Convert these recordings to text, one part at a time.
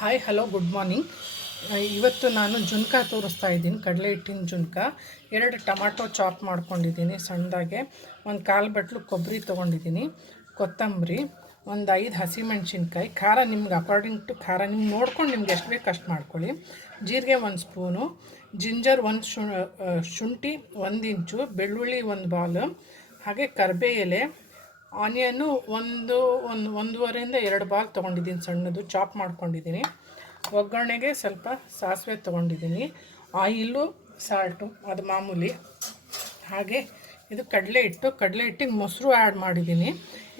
Hi hello good morning. ಇವತ್ತು ನಾನು ಜುನ್ಕ ತೋರಿಸ್ತಾ ಇದ್ದೀನಿ. ಕಡಲೆ ಹಿಟ್ಟಿನ ಜುನ್ಕ. 2 ಟೊಮಾಟೊ ಚಾಪ್ ಮಾಡ್ಕೊಂಡಿದ್ದೀನಿ ಸಣ್ಣದಾಗೆ. ಒಂದು 1/4 ಬಟ್ಲು ಕೊಬ್ಬರಿ ತೊಗೊಂಡಿದ್ದೀನಿ. ಕೊತ್ತಂಬರಿ, ಒಂದು 5 ಹಸಿಮೆಣ್ಸಿನ್ಕಾಯಿ. ಖಾರ ನಿಮ್ಗೆ ಅಕಾರ್ಡಿಂಗ್ ಟು ಖಾರ ನಿಮ್ಗೆ ನೋಡ್ಕೊಂಡು ನಿಮ್ಗೆ ಎಷ್ಟು ಬೇಕು ಅಷ್ಟು ಮಾಡ್ಕೊಳ್ಳಿ. ಜೀರಿಗೆ 1 ಸ್ಪೂನು, ಜಿಂಜರ್ 1 ಶುಂಠಿ 1 ಇಂಚು, ಬೆಳ್ಳುಳ್ಳಿ 1 ಬಾಲು, ಹಾಗೆ ಕರಿಬೇವು ಎಲೆ, ಆನಿಯನ್ನು ಒಂದೂವರೆಯಿಂದ 2 ಬಾಲ್ ತೊಗೊಂಡಿದ್ದೀನಿ, ಸಣ್ಣದು ಚಾಪ್ ಮಾಡ್ಕೊಂಡಿದ್ದೀನಿ. ಒಗ್ಗರಣೆಗೆ ಸ್ವಲ್ಪ ಸಾಸಿವೆ ತೊಗೊಂಡಿದ್ದೀನಿ. ಆಯಿಲು, ಸಾಲ್ಟು ಅದು ಮಾಮೂಲಿ. ಹಾಗೆ ಇದು ಕಡಲೆ ಹಿಟ್ಟಿಗೆ ಮೊಸರು ಆ್ಯಡ್ ಮಾಡಿದ್ದೀನಿ.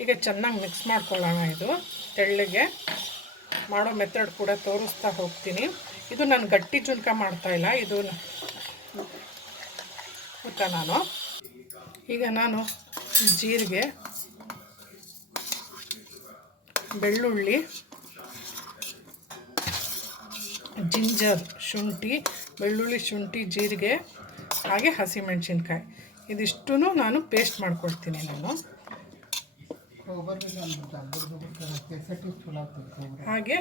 ಈಗ ಚೆನ್ನಾಗಿ ಮಿಕ್ಸ್ ಮಾಡ್ಕೊಳ್ಳೋಣ. ಇದು ತೆಳ್ಳಗೆ ಮಾಡೋ ಮೆಥಡ್ ಕೂಡ ತೋರಿಸ್ತಾ ಹೋಗ್ತೀನಿ. ಇದು ನಾನು ಗಟ್ಟಿ ಜುನ್ಕ ಮಾಡ್ತಾಯಿಲ್ಲ, ಇದು ಗೊತ್ತಾ. ಈಗ ನಾನು ಜೀರಿಗೆ, ಬೆಳ್ಳುಳ್ಳಿ, ಜಿಂಜರ್, ಶುಂಠಿ, ಬೆಳ್ಳುಳ್ಳಿ, ಶುಂಠಿ, ಜೀರಿಗೆ, ಹಾಗೆ ಹಸಿಮೆಣಸಿನ್ಕಾಯಿ ಇದಿಷ್ಟೂ ನಾನು ಪೇಸ್ಟ್ ಮಾಡ್ಕೊಳ್ತೀನಿ. ಹಾಗೆ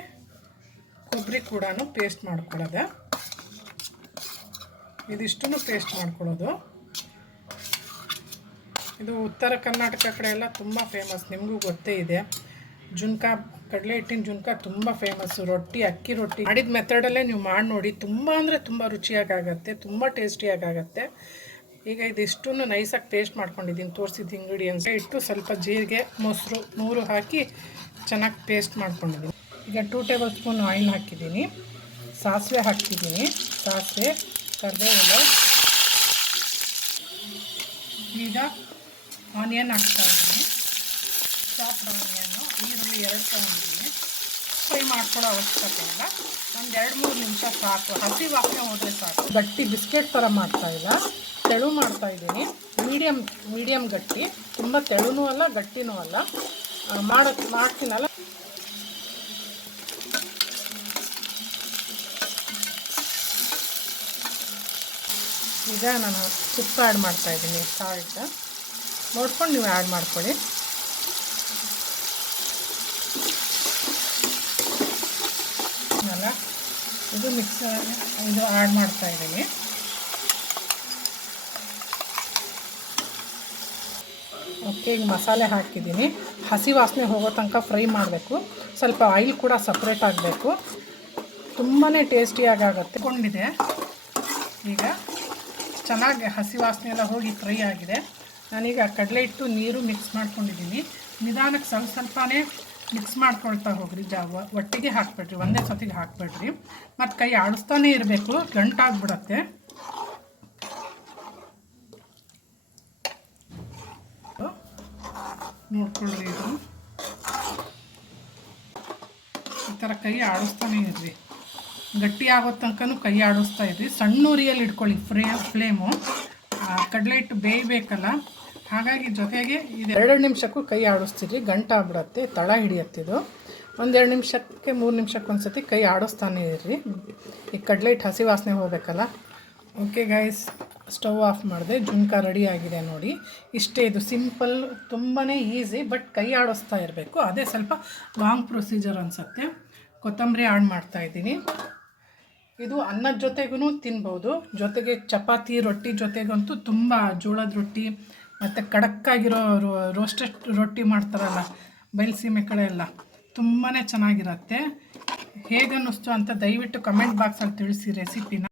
ಕೊಬ್ಬರಿ ಕೂಡ ಪೇಸ್ಟ್ ಮಾಡ್ಕೊಳ್ಳೋದು. ಇದಿಷ್ಟೂ ಪೇಸ್ಟ್ ಮಾಡ್ಕೊಳ್ಳೋದು. ಇದು ಉತ್ತರ ಕರ್ನಾಟಕ ಕಡೆ ಎಲ್ಲ ತುಂಬ ಫೇಮಸ್, ನಿಮಗೂ ಗೊತ್ತೇ ಇದೆ. ಜುನ್ಕ, ಕಡಲೆ ಹಿಟ್ಟಿನ ಜುನ್ಕ ತುಂಬ ಫೇಮಸ್ಸು. ಅಕ್ಕಿ ರೊಟ್ಟಿ ಮಾಡಿದ ಮೆಥಡಲ್ಲೇ ನೀವು ಮಾಡಿ ನೋಡಿ. ತುಂಬ ಅಂದರೆ ತುಂಬ ರುಚಿಯಾಗುತ್ತೆ, ತುಂಬ ಟೇಸ್ಟಿಯಾಗುತ್ತೆ. ಈಗ ಇದಿಷ್ಟು ನೈಸಾಗಿ ಪೇಸ್ಟ್ ಮಾಡ್ಕೊಂಡಿದ್ದೀನಿ, ತೋರಿಸಿದ್ದು ಇಂಗ್ರೀಡಿಯೆಂಟ್ಸ್ ಇಟ್ಟು ಸ್ವಲ್ಪ ಜೀರಿಗೆ, ಮೊಸರು 3 ಹಾಕಿ ಚೆನ್ನಾಗಿ ಪೇಸ್ಟ್ ಮಾಡ್ಕೊಂಡಿದ್ದೀನಿ. ಈಗ 2 ಟೇಬಲ್ ಸ್ಪೂನ್ ಆಯಿಲ್ ಹಾಕಿದ್ದೀನಿ. ಸಾಸಿವೆ ಹಾಕ್ತಿದ್ದೀನಿ. ಸಾಸಿವೆ, ಕರಿಬೇವು, ಈಗ ಆನಿಯನ್ ಹಾಕ್ತಾಯಿದ್ದೀನಿ. ಚಾಪ್ಡ್ ಆನಿಯನ್ನು, ಈರುಳ್ಳಿ 2 ತೊಗೊಂಡಿದ್ದೀನಿ. ಫ್ರೈ ಮಾಡ್ಕೊಳ್ಳೋ ಅವಶ್ಯಕತೆ ಇಲ್ಲ, ಒಂದು 2-3 ನಿಮಿಷ ಸಾಕು. ಹಸಿ ವಾಸನೆ ಹೋದರೆ ಸಾಕು. ಗಟ್ಟಿ ಬಿಸ್ಕೆಟ್ ಥರ ಮಾಡ್ತಾಯಿಲ್ಲ, ತೆಳು ಮಾಡ್ತಾಯಿದ್ದೀನಿ. ಮೀಡಿಯಮ್ ಗಟ್ಟಿ, ತುಂಬ ತೆಳುನೂ ಅಲ್ಲ ಗಟ್ಟಿನೂ ಅಲ್ಲ. ಮಾಡ್ತೀನಲ್ಲ. ಈಗ ನಾನು ಉಪ್ಪು ಆ್ಯಡ್ ಮಾಡ್ತಾಯಿದ್ದೀನಿ. ಸಾಲ್ಟ್ ನೋಡ್ಕೊಂಡು ನೀವು ಆ್ಯಡ್ ಮಾಡ್ಕೊಳ್ಳಿ. ಇದು ಇದು ಆ್ಯಡ್ ಮಾಡ್ತಾಯಿದ್ದೀನಿ. ಓಕೆ, ಈಗ ಮಸಾಲೆ ಹಾಕಿದ್ದೀನಿ. ಹಸಿ ವಾಸನೆ ಹೋಗೋ ತನಕ ಫ್ರೈ ಮಾಡಬೇಕು. ಸ್ವಲ್ಪ ಆಯಿಲ್ ಕೂಡ ಸಪ್ರೇಟ್ ಆಗಬೇಕು. ತುಂಬಾ ಟೇಸ್ಟಿಯಾಗುತ್ತೆ. ಕೊಂಡಿದೆ. ಈಗ ಚೆನ್ನಾಗಿ ಹಸಿ ವಾಸನೆ ಎಲ್ಲ ಹೋಗಿ ಫ್ರೈ ಆಗಿದೆ. ನಾನೀಗ ಕಡಲೆ ಹಿಟ್ಟು, ನೀರು ಮಿಕ್ಸ್ ಮಾಡ್ಕೊಂಡಿದ್ದೀನಿ. ನಿಧಾನಕ್ಕೆ ಸ್ವಲ್ಪನೇ ಮಿಕ್ಸ್ ಮಾಡ್ಕೊಳ್ತಾ ಹೋಗ್ರಿ. ಒಟ್ಟಿಗೆ ಹಾಕ್ಬೇಡ್ರಿ, ಒಂದೇ ಸತಿಗೆ ಹಾಕ್ಬೇಡ್ರಿ. ಮತ್ತು ಕೈ ಆಡಿಸ್ತಾನೇ ಇರಬೇಕು, ಗಂಟಾಗ್ಬಿಡತ್ತೆ. ನೋಡ್ಕೊಳ್ರಿ, ಇದು ಈ ಥರ ಕೈ ಆಡಿಸ್ತಾನೇ ಇರ್ರಿ. ಗಟ್ಟಿ ಆಗೋ ತನಕನೂ ಕೈ ಆಡಿಸ್ತಾ ಇರ್ರಿ. ಸಣ್ಣ ಉರಿಯಲ್ಲಿ ಇಟ್ಕೊಳ್ಳಿ ಫ್ಲೇಮು. ಕಡಲೆ ಹಿಟ್ಟು ಬೇಯಬೇಕಲ್ಲ, ಹಾಗಾಗಿ ಜೊತೆಗೆ ಇದು 2 ನಿಮಿಷಕ್ಕೂ ಕೈ ಆಡಿಸ್ತೀರಿ, ಗಂಟಾಗ್ಬಿಡತ್ತೆ, ತಳ ಹಿಡಿಯತ್ತಿದು. 1-2 ನಿಮಿಷಕ್ಕೆ 3 ನಿಮಿಷಕ್ಕೆ ಒಂದು ಸತಿ ಕೈ ಆಡಿಸ್ತಾನೆ ಇರ್ರಿ. ಈ ಕಡಲೆ ಹಿಟ್ಟು ಹಸಿ ವಾಸನೆ ಹೋಗಬೇಕಲ್ಲ. ಓಕೆ ಗೈಸ್, ಸ್ಟವ್ ಆಫ್ ಮಾಡಿದೆ. ಜುನ್ಕ ರೆಡಿ ಆಗಿದೆ ನೋಡಿ. ಇಷ್ಟೇ, ಇದು ಸಿಂಪಲ್, ತುಂಬಾ ಈಸಿ, ಬಟ್ ಕೈ ಆಡಿಸ್ತಾ ಇರಬೇಕು. ಅದೇ ಸ್ವಲ್ಪ ಲಾಂಗ್ ಪ್ರೊಸೀಜರ್ ಅನಿಸುತ್ತೆ. ಕೊತ್ತಂಬರಿ ಆ್ಯಡ್ ಮಾಡ್ತಾಯಿದ್ದೀನಿ. ಇದು ಅನ್ನದ ಜೊತೆಗೂ ತಿನ್ಬೋದು, ಜೊತೆಗೆ ಚಪಾತಿ ರೊಟ್ಟಿ ಜೊತೆಗಂತೂ ತುಂಬ, ಜೋಳದ ರೊಟ್ಟಿ ಮತ್ತು ಖಡಕ್ಕಾಗಿರೋ ರೋಸ್ಟೆಡ್ ರೊಟ್ಟಿ ಮಾಡ್ತಾರಲ್ಲ ಬಯಲುಸೀಮೆ ಕಡೆ ಎಲ್ಲ, ತುಂಬಾ ಚೆನ್ನಾಗಿರುತ್ತೆ. ಹೇಗನ್ನಿಸ್ತು ಅಂತ ದಯವಿಟ್ಟು ಕಮೆಂಟ್ ಬಾಕ್ಸಲ್ಲಿ ತಿಳಿಸಿ ರೆಸಿಪಿನ.